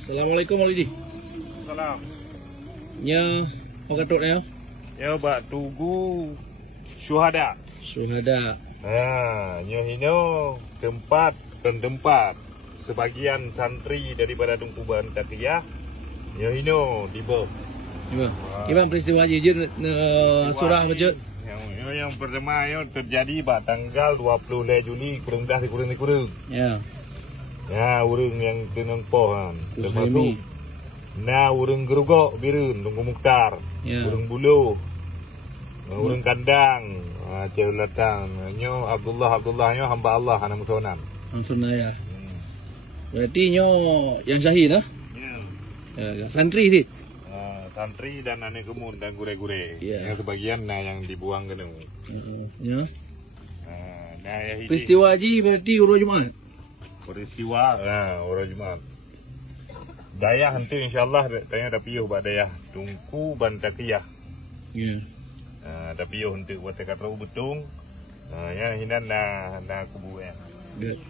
Assalamualaikum Walidi. Salam. Nya orang katuk ni. Ya bak tugu syuhada. Syuhada. Nyo hino tempat dan tempat sebagian santri daripada Tungkuban Takiyah. Nyo hino di bawah. Gimana peristiwa jujur surah baca? Yang pertama terjadi pada tanggal 20 Juli kurang dah kurang. Ya. Ya, urang yang tenang pohon. Termasuk urang gerugok birun Tunggu Mukhtar. Ya. Urang buluh. Urang kandang. Cik latang. Nyo Abdullah nyo hamba Allah anak musonan. Langsung ya. Berarti nyo yang syahid nah? Ya, santri sih. Santri dan anak kemun dan gure-gure. Ya. Yang sebagian yang dibuang ke nung. Ya. Ya Peristiwa haji berarti urut Jumaat. Peristiwa orang Jumaat. Daya hantu insyaallah tanya ada piuh bak daya Tungkuban Takiyah. Ya. Ada piuh untuk buat tekat rau betung. Ya hinan na kubu ya. Good.